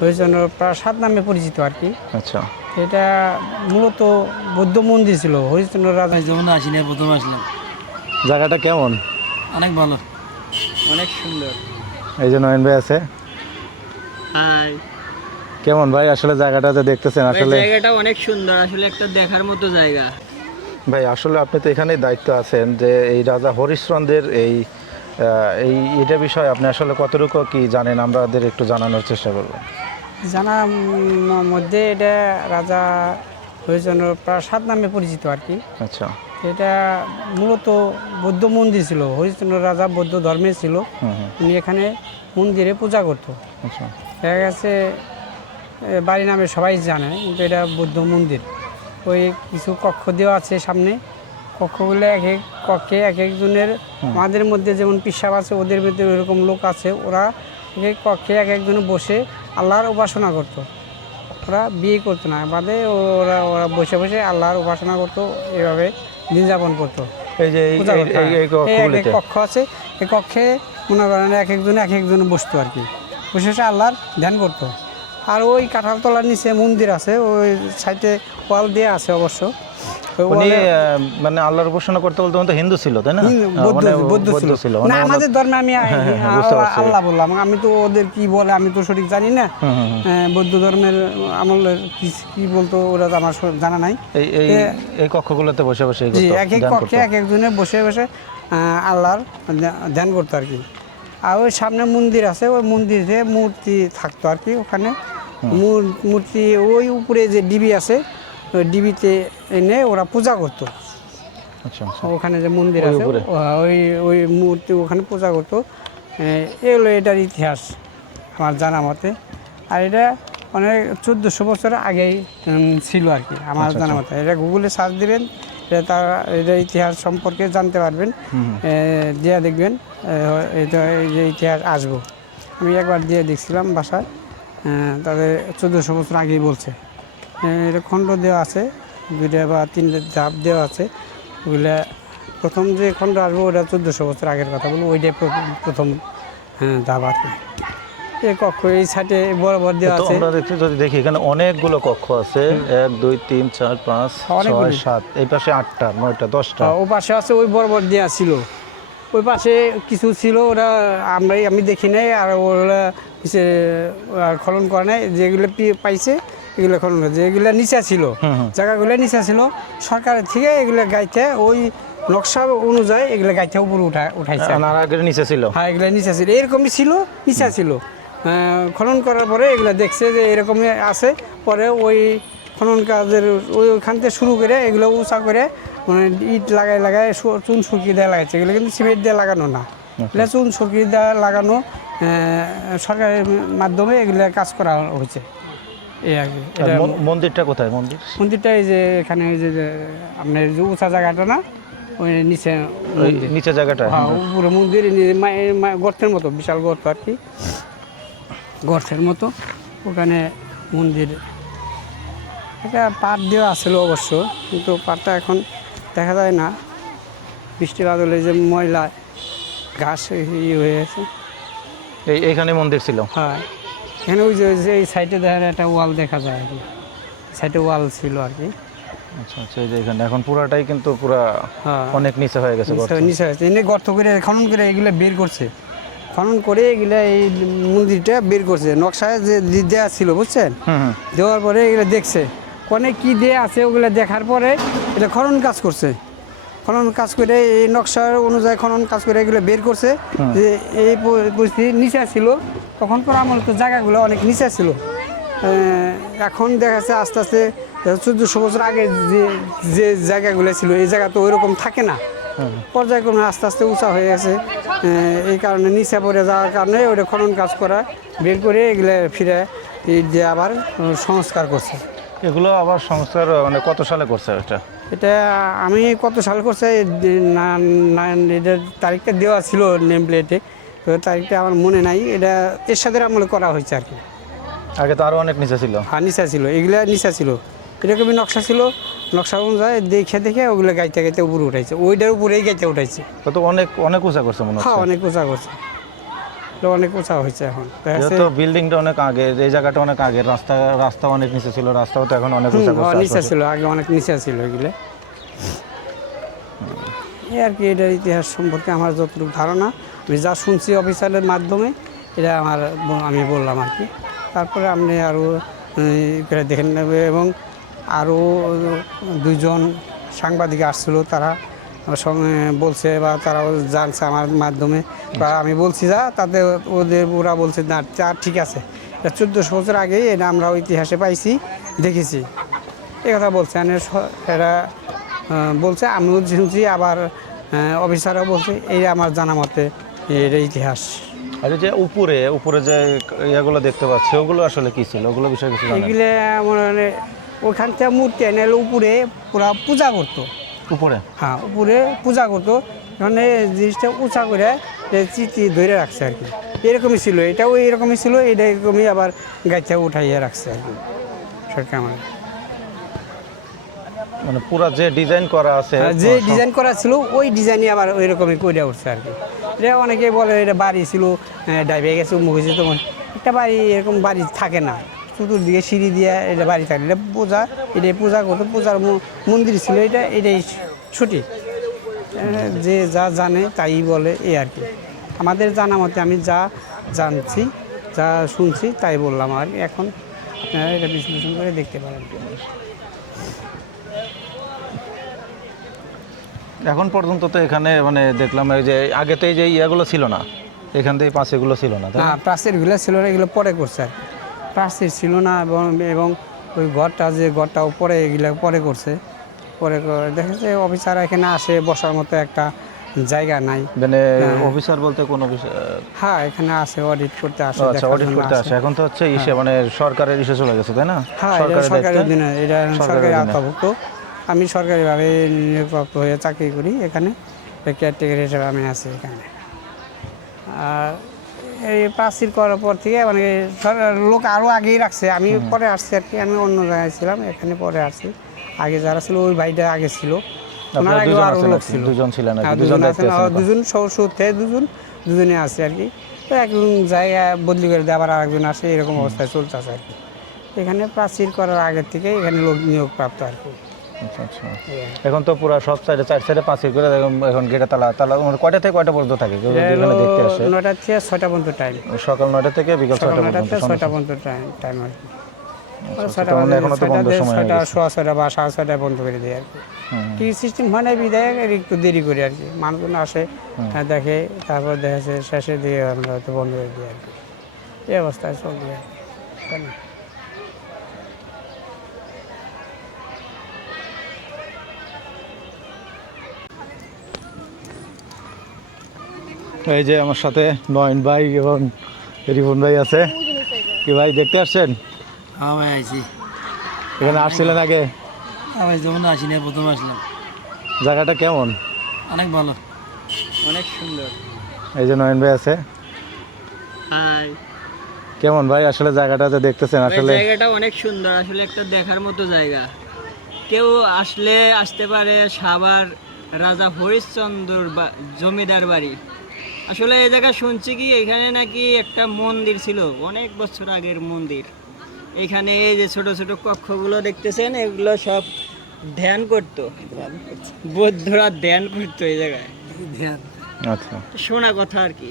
হরিচন্দ্র প্রাসাদ নামে পরিচিত আর কি। আচ্ছা। এটা মূলত বৌদ্ধ মন্দির ছিল হরিচন্দ্র রাজা যখন আসি না প্রথম আসলাম। জায়গাটা কেমন? অনেক ভালো। অনেক সুন্দর। এই যে নয়ন ভাই আছে। হাই। কেমন ভাই? আসলে জায়গাটা যে দেখতেছেন আসলে জায়গাটা অনেক সুন্দর আসলে একটা দেখার মতো জায়গা। ভাই আসলে আপনি তো এখানেই দায়িত্ব আছেন যে এই রাজা হরিশ্চন্দ্রের এই এই এটা বিষয়ে আপনি আসলে কতটুকু কি জানেন? আমাদের একটু জানানোর চেষ্টা করব। জানা উম, মধ্যে এটা রাজা হরিচন্দ্র প্রাসাদ নামে পরিচিত আর কি। আচ্ছা। এটা মূলত বৌদ্ধ মন্দির ছিল হরিচন্দ্র রাজা বৌদ্ধ ধর্মের ছিল। উনি এখানে মন্দিরে পূজা করতো। আচ্ছা। দেখা গেছে বাড়ি নামে সবাই জানে কিন্তু এটা বৌদ্ধ মন্দির। ওই কিছু কক্ষ দেওয়া আছে সামনে। কক্ষগুলো এক এক কক্ষে এক একজনের আমাদের মধ্যে যেমন পিসাব আছে ওদের মধ্যে ওইরকম লোক আছে। ওরা এক এক কক্ষে এক একজনে বসে আল্লাহর উপাসনা করতো। ওরা বিয়ে করতো না। বাদে ওরা ওরা বসে বসে আল্লাহর উপাসনা করতো এভাবে দিন যাপন করতো। এই যে হ্যাঁ। কক্ষ আছে। এই কক্ষে মনে করেন এক একজন এক একজন বসতো আর কি। বসে বসে আল্লাহর ধ্যান করতো। আর ওই কাঁঠালতলার নিচে মন্দির আছে ওই সাইডে ওয়াল দিয়ে আছে অবশ্য। উনি মানে আল্লাহর উপাসনা করতে বলতে তো হিন্দু ছিল তাই না? বৌদ্ধ মানে বৌদ্ধ ছিল। না মানে আমাদের ধর্মে আমি হ্যাঁ, পারছি। আল্লাহ বললাম। আমি তো ওদের কি বলে আমি তো সঠিক জানি না। হ্যাঁ, বৌদ্ধ ধর্মের আমলের কি কি বলতো ওরা তো আমার জানা নাই। এই এই কক্ষগুলোতে বসে বসে এক এক ধ্যান কক্ষে করতো। এক একজনে বসে বসে আল্লাহর ধ্যান করতো আর কি। আর ওই সামনে মন্দির আছে ওই মন্দিরে মূর্তি থাকতো আর কি ওখানে। মূর্তি ওই উপরে যে ডিবি আছে ডিবিতে এনে ওরা পূজা করতো। আচ্ছা আচ্ছা। ওখানে যে মন্দির আছে ওই ওই মূর্তি ওখানে পূজা করতো। এ হলো এটার ইতিহাস আমার জানা মতে। আর এটা অনেক চোদ্দোশো বছর আগেই ছিল আর কি আমার আচ্ছা, জানা মতে। এটা গুগলে সার্চ দিবেন এটা তার এটা ইতিহাস সম্পর্কে জানতে পারবেন। দিয়ে দেখবেন এটা এই যে ইতিহাস আসব। আমি একবার দিয়ে দেখছিলাম বাসায় তাদের চোদ্দোশো বছর আগেই বলছে। এটা খণ্ড দেওয়া আছে। দুইটা বা তিনটা ধাপ দেওয়া আছে। ওগুলা প্রথম যে খণ্ড আসব ওটা চোদ্দোশো বছর আগের কথা। বলব ওইটাই প্র- প্রথম হ্যাঁ ধাপ আর কি এই কক্ষ এই সাইডে বরাবর দেওয়া আছে। আমরা দেখতে যদি দেখি এখানে অনেকগুলো কক্ষ আছে। এক দুই তিন চার পাঁচ ছয় সাত এই পাশে আটটা নয়টা দশটা। ও পাশে আছে ওই বরাবর দেওয়া ছিল। ওই পাশে কিছু ছিল ওরা আমরাই আমি দেখি নাই আর ওরা খনন করে নাই। যেগুলো পাইছে এগুলো খনন করে যেগুলো নিচা ছিল। জায়গাগুলো নিচা ছিল সরকারের থেকে এগুলো গাইতে ওই নকশা অনুযায়ী এগুলো গাইতে উপরে উঠা উঠাইছে। নিচে ছিল। হ্যাঁ এগুলো নিচা ছিল। এরকমই ছিল নিচা ছিল। খনন করার পরে এগুলো দেখছে যে এরকমই আছে। পরে ওই খনন কাজের ওই ওইখান থেকে শুরু করে এগুলো উঁচা করে মানে ইট লাগাই লাগাই চুন সুরকি দেওয়া লাগাচ্ছে। এগুলো কিন্তু সিমেন্ট দিয়ে লাগানো না। এগুলো চুন সুরকি দেওয়া লাগানো সরকারের মাধ্যমে এগুলো কাজ করা হয়েছে। এই আর কি এটা মন্দিরটা কোথায় মন্দির? মন্দিরটা এই যে এখানে ওই যে আপনার যে উঁচা জায়গাটা না ওই নিচে নিচে জায়গাটা? হ্যাঁ উপরে মন্দির গর্তের মতো বিশাল গর্ত আর কি। গর্তের মতো ওখানে মন্দির। এটা পাট দেওয়া আসলো অবশ্য কিন্তু পাটটা এখন দেখা যায় না। বৃষ্টি বাদলে যে ময়লা ঘাস ইয়ে হয়ে গেছে এই এইখানে মন্দির ছিল? হ্যাঁ। এখানে ওই যে ওই যে এই সাইডে দেখা যায় একটা ওয়াল দেখা যায় আর কি। সাইডে ওয়াল ছিল আর কি। আচ্ছা আচ্ছা এই যে এখানে এখন পুরাটাই কিন্তু পুরা হ্যাঁ। অনেক নিচে হয়ে গেছে। নিচে- হয়েছে। এনে গর্ত করে খনন করে এগুলো বের করছে। খনন করে এগুলা এই মন্দিরটা বের করছে। নকশায় যে দি- দেয়া ছিল বুঝছেন? দেওয়ার পরে এগুলো দেখছে। কোনে কি দেয়া আছে ওগুলো দেখার পরে এটা খনন কাজ করছে। খনন কাজ করে এই নকশার অনুযায়ী খনন কাজ করে এগুলো বের করছে। যে এই পরিস্থিতি নিচে ছিল। তখনকার আমল তো জায়গাগুলো অনেক নিচে ছিল। এখন দেখা যাচ্ছে আস্তে আস্তে চোদ্দোশো বছর আগে যে যে জায়গাগুলো ছিল এই জায়গা তো ওইরকম থাকে না। পর্যায়ক্রমে আস্তে আস্তে উঁচা হয়ে গেছে। এই কারণে নিচে পড়ে যাওয়ার কারণে ওটা খনন কাজ করা বের করে এগুলো ফিরে যে আবার সংস্কার করছে। এগুলো আবার সংস্কার মানে কত সালে করছে এটা? এটা আমি কত সাল করছে না তারিখটা দেওয়া ছিল নেম প্লেটে তো তারিখটা আমার মনে নাই এটা এর সাথে আমলে করা হয়েছে আর কি। আগে তো আরও অনেক নিচে ছিল। হ্যাঁ নিচা ছিল এগুলা নিচা ছিল। এরকমই নকশা ছিল নকশা অনুযায়ী দেখে দেখে ওগুলো গাইতে গাইতে উপরে উঠাইছে। ওইটার উপরেই গাইতে উঠাইছে। তো তো অনেক অনেক উঁচা করছে মনে হ্যাঁ অনেক উঁচা করছে। অনেক উঁচা হয়েছে এখন। যাচ্ছে- বিল্ডিংটা অনেক আগে এই জায়গাটা অনেক আগে রাস্তা রাস্তা অনেক নিচে ছিল রাস্তাও তো এখন অনেক উঁচা করছে নিচে ছিল আগে অনেক নিচে ছিল এগুলো। এই আর কি এটার ইতিহাস সম্পর্কে আমার যতটুকু ধারণা যা শুনছি অফিসারের মাধ্যমে এটা আমার আমি বললাম আর কি। তারপরে আপনি আরও দেখে নেবে এবং আরও দুজন সাংবাদিক আসছিল তারা সঙ্গে বলছে বা তারাও জানছে আমার মাধ্যমে। বা আমি বলছি যা তাতে ওদের ওরা বলছে না তা ঠিক আছে। এটা চোদ্দোশো বছর আগেই এটা আমরা ইতিহাসে পাইছি দেখেছি। এ কথা বলছে। এরা বলছে আমিও শুনছি। আবার অফিসারও বলছে এই আমার জানা মতে এটা ইতিহাস। আর যে উপরে উপরে যে ইয়েগুলো দেখতে পাচ্ছি ওগুলো আসলে কি ছিল? ওগুলো বিষয়ে কিছু এগুলো মনে ওখান থেকে মূর্তি এনে উপরে পুরা পূজা করতো। উপরে? হ্যাঁ উপরে পূজা করতো। মানে জিনিসটা উঁচা করে চিঠি ধরে রাখছে আর কি। এরকমই ছিল এটাও এরকমই ছিল এটা এরকমই আবার গাছটা উঠাইয়ে রাখছে আর কি। সরকার আমার মানে পুরো যে ডিজাইন করা আছে যে ডিজাইন করা ছিল ওই ডিজাইনই আবার ওই রকমই করে উঠছে আর কি। এটা অনেকে বলে এটা বাড়ি ছিল ডাইভে গেছে মুখ হয়েছে তখন একটা বাড়ি এরকম বাড়ি থাকে না। চতুর্দিকে সিঁড়ি দিয়ে এটা বাড়ি থাকে এটা পূজা এটাই পূজা করতো পূজার মন্দির ছিল এটা এটাই আহ, যে যা জানে তাই বলে এই আর কি। আমাদের জানা মতে আমি যা জানছি যা শুনছি তাই বললাম আর কি। এখন আপনারা এটা বিশ্লেষণ করে দেখতে পারেন। এখন পর্যন্ত তো এখানে মানে দেখলাম এই যে আগে তো এই যে ইয়েগুলো ছিল না এখান থেকে পাঁচ এগুলো ছিল না না? প্রাচীরগুলো ছিল না এগুলো পরে করছে। প্রাচীর ছিল না এবং এবং ওই ঘরটা যে ঘরটা পরে এগুলো পরে করছে পরে করে- দেখেছে অফিসার এখানে আসে বসার মতো একটা জায়গা নাই মানে হ্যাঁ। অফিসার বলতে কোন অফিসার হ্যাঁ এখানে আসে অডিট করতে আসে আচ্ছা অডিট করতে আসে এখন তো হচ্ছে ইসে মানে সরকারের ইসে চলে গেছে তাই না হ্যাঁ সরকারের? অধীনে এটা সরকারের সরকারি আওতাভুক্ত আমি সরকারিভাবে নিয়োগপ্রাপ্ত হয়ে চাকরি করি এখানে কেয়ারটেকার হিসেবে আমি আছি এখানে। আর এই প্রাচীর করার পর থেকে মানে লোক আরও আগেই রাখছে। আমি পরে আসছি আর কি আমি অন্য জায়গায় ছিলাম এখানে পরে আসছি। আগে যারা ছিল ওই ভাইটা আগে ছিল। ওনার দুজন আরও লোক ছিল। দুজন ছিলেন হ্যাঁ, দুজন দুজন আছেন। দুজন সৌসুতে দুজন দুজনে আছে আর কি। তো একজন জায়গা বদলি করে দিয়ে আবার আরেকজন আসে এরকম অবস্থায় চলতেছে আর কি। এখানে প্রাচীর করার আগের থেকে এখানে লোক নিয়োগ প্রাপ্ত আর কি। আচ্ছা আচ্ছা। এখন তো পুরো সব সাইডে চার সাইডে পাঁচিল করে এখন গেটে তালা তালা কয়টা থেকে কয়টা পর্যন্ত থাকে? কেউ এখানে দেখতে আসে। নটার থেকে ছয়টা পর্যন্ত টাইম সকাল নয়টা থেকে বিকাল ছয়টা পর্যন্ত ছয়টা পর্যন্ত টাইম টাইম আর কি আচ্ছা, এখনও তো বন্ধ সময় ছয়টা সোয়া ছয়টা বা সাড়ে ছয়টায় বন্ধ করে দেয় আর কি। কি সিস্টেম হয় না বিদায় একটু দেরি করি আর কি। মানুষজন আসে হ্যাঁ, দেখে তারপর দেখেছে শেষে দিয়ে আমরা হয়তো বন্ধ করে দিই আর কি। এই অবস্থায় চলবে। আর কি। এই যে আমার সাথে নয়ন ভাই এবং রিপন ভাই আছে। কি ভাই দেখতে আসছেন? হ্যাঁ ভাই আইছি। এখানে আসছিলেন আগে? আমি যখন আসি না প্রথম আসলাম। জায়গাটা কেমন? অনেক ভালো। অনেক সুন্দর। এই যে নয়ন ভাই আছে। হাই। কেমন ভাই আসলে জায়গাটা যে দেখতেছেন আসলে জায়গাটা অনেক সুন্দর আসলে একটা দেখার মতো জায়গা। কেউ আসলে আসতে পারে সাভার রাজা হরিশ্চন্দ্রর বা- জমিদার বাড়ি। আসলে এই জায়গা শুনছি কি এখানে নাকি একটা মন্দির ছিল অনেক বছর আগের মন্দির। এখানে এই যে ছোট ছোট কক্ষগুলো দেখতেছেন এগুলো সব ধ্যান করতো। বৌদ্ধরা ধ্যান করতো এই জায়গায়। ধ্যান। আচ্ছা। শোনা কথা আর কি।